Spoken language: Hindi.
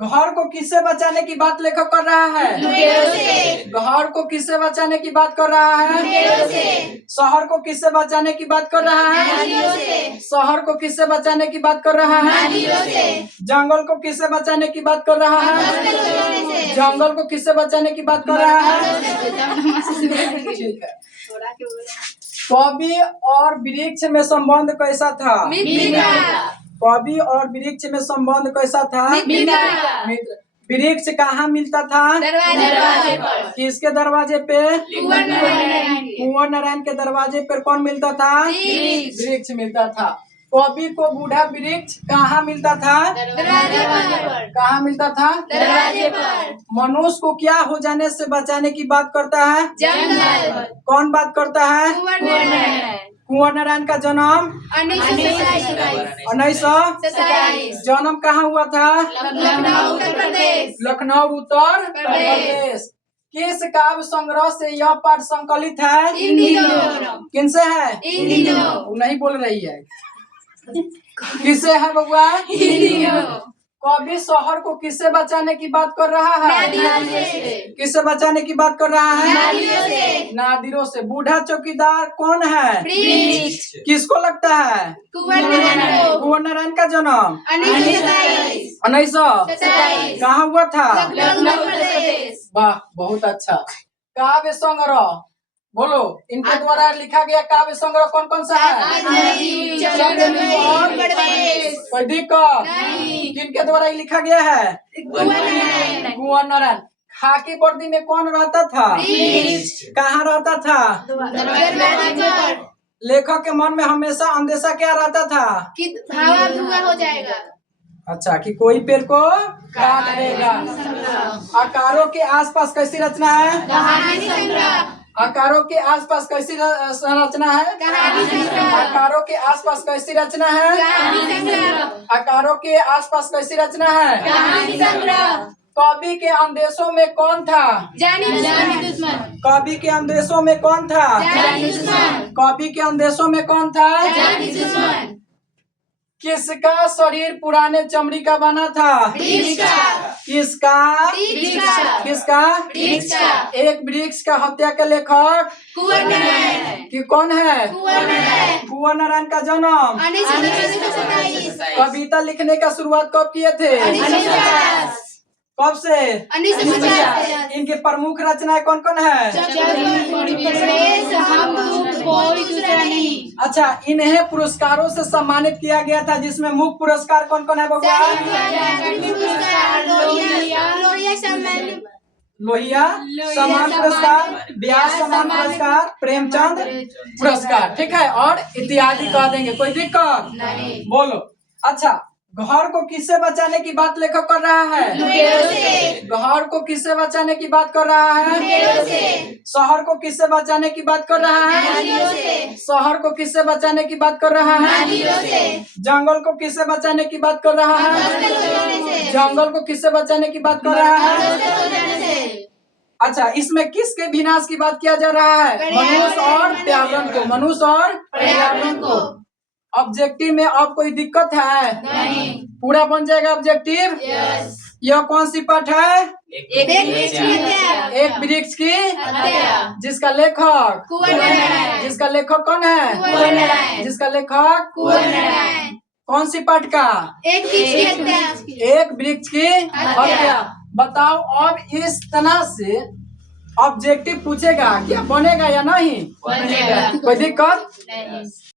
घर को किससे बचाने की बात लेखक कर रहा है? घर को किससे बचाने की बात कर रहा है? शहर को किससे बचाने की बात कर रहा है? शहर को किससे बचाने की बात कर रहा है? जंगल को किससे बचाने की बात कर रहा है? जंगल को किससे बचाने की बात कर रहा है? ठीक है। कवि और वृक्ष में संबंध कैसा था? कवि और वृक्ष में संबंध कैसा था? मित्र। वृक्ष कहाँ मिलता था? दरवाजे पर। किसके दरवाजे पे? कुंवर नारायण के दरवाजे पर कौन मिलता था? वृक्ष मिलता था। कवि को बूढ़ा वृक्ष कहाँ मिलता था? दरवाजे पर। कहाँ मिलता था? दरवाजे पर। मनुष्य को क्या हो जाने से बचाने की बात करता है? जंगल। कौन बात करता है? कुंवर नारायण का जन्म 1927। जन्म कहाँ हुआ था? लखनऊ उत्तर प्रदेश। लखनऊ उत्तर प्रदेश। किस काव्य संग्रह से यह पाठ संकलित है? किनसे है? वो नहीं बोल रही है। किससे है बबुआ? कवि शहर को किससे बचाने की बात कर रहा है? किससे बचाने की बात कर रहा है? नादिरों से। बूढ़ा चौकीदार कौन है? किसको लगता है? कुंवर नारायण का जन्म 1927। कहाँ हुआ था? वाह, बहुत अच्छा। काव्य संग्रह बोलो, इनके द्वारा लिखा गया काव्य संग्रह कौन कौन सा है? कोई दिक्कत? किनके द्वारा ये लिखा गया है? कुंवर नारायण। खाकी वर्दी में कौन रहता था? कहाँ रहता था? लेखक के मन में हमेशा अंदेशा क्या रहता था? कि हवा धुआं हो जाएगा। अच्छा, कि कोई पेड़ को काट देगा। आकारों के आसपास कैसी रचना है? कहानी संग्रह। आकारों के आसपास कैसी संरचना है? आकारों के आसपास कैसी रचना है? आकारों के आसपास कैसी रचना है? कवि के अंदेशों में कौन था? दुश्मन। कवि के अंदेशों में कौन था? कवि के अंदेशों में कौन था? दुश्मन। किसका शरीर पुराने चमड़ी का बना था? किसका? किसका? एक वृक्ष का हत्या के लेखक कुंवर नारायण। कि कौन है? कुंवर नारायण का जन्म 1927। कविता लिखने का शुरुआत कब किए थे? कब से? 1950। इनके प्रमुख रचनाएं कौन कौन है? अच्छा, इन्हें पुरस्कारों से सम्मानित किया गया था, जिसमें मुख्य पुरस्कार कौन कौन है बबुआ? लोहिया सम्मान पुरस्कार, व्यास सम्मान पुरस्कार, प्रेमचंद पुरस्कार, ठीक है, और इत्यादि कह देंगे। कोई दिक्कत? बोलो। अच्छा, घर को किससे बचाने की बात लेखक कर रहा है? घर को किससे बचाने की बात कर रहा है? शहर को किससे बचाने की बात कर रहा है? शहर को किससे बचाने की बात कर रहा है? जंगल को किससे बचाने की बात कर रहा है? जंगल को किससे बचाने की बात कर रहा है? अच्छा, इसमें किसके विनाश की बात किया जा रहा है? मनुष्य और पर्यावरण को। मनुष्य और पर्यावरण को। ऑब्जेक्टिव में अब कोई दिक्कत है? नहीं। पूरा बन जाएगा ऑब्जेक्टिव। यह कौन सी पाठ है? एक वृक्ष की हत्या। जिसका लेखक कुंवर नारायण। जिसका लेखक कौन है? कुंवर नारायण। जिसका लेखक कुंवर नारायण। कौन सी पाठ का? एक वृक्ष की हत्या। बताओ, अब इस तरह से ऑब्जेक्टिव पूछेगा, क्या बनेगा या नहीं? बनेगा। कोई दिक्कत? नहीं।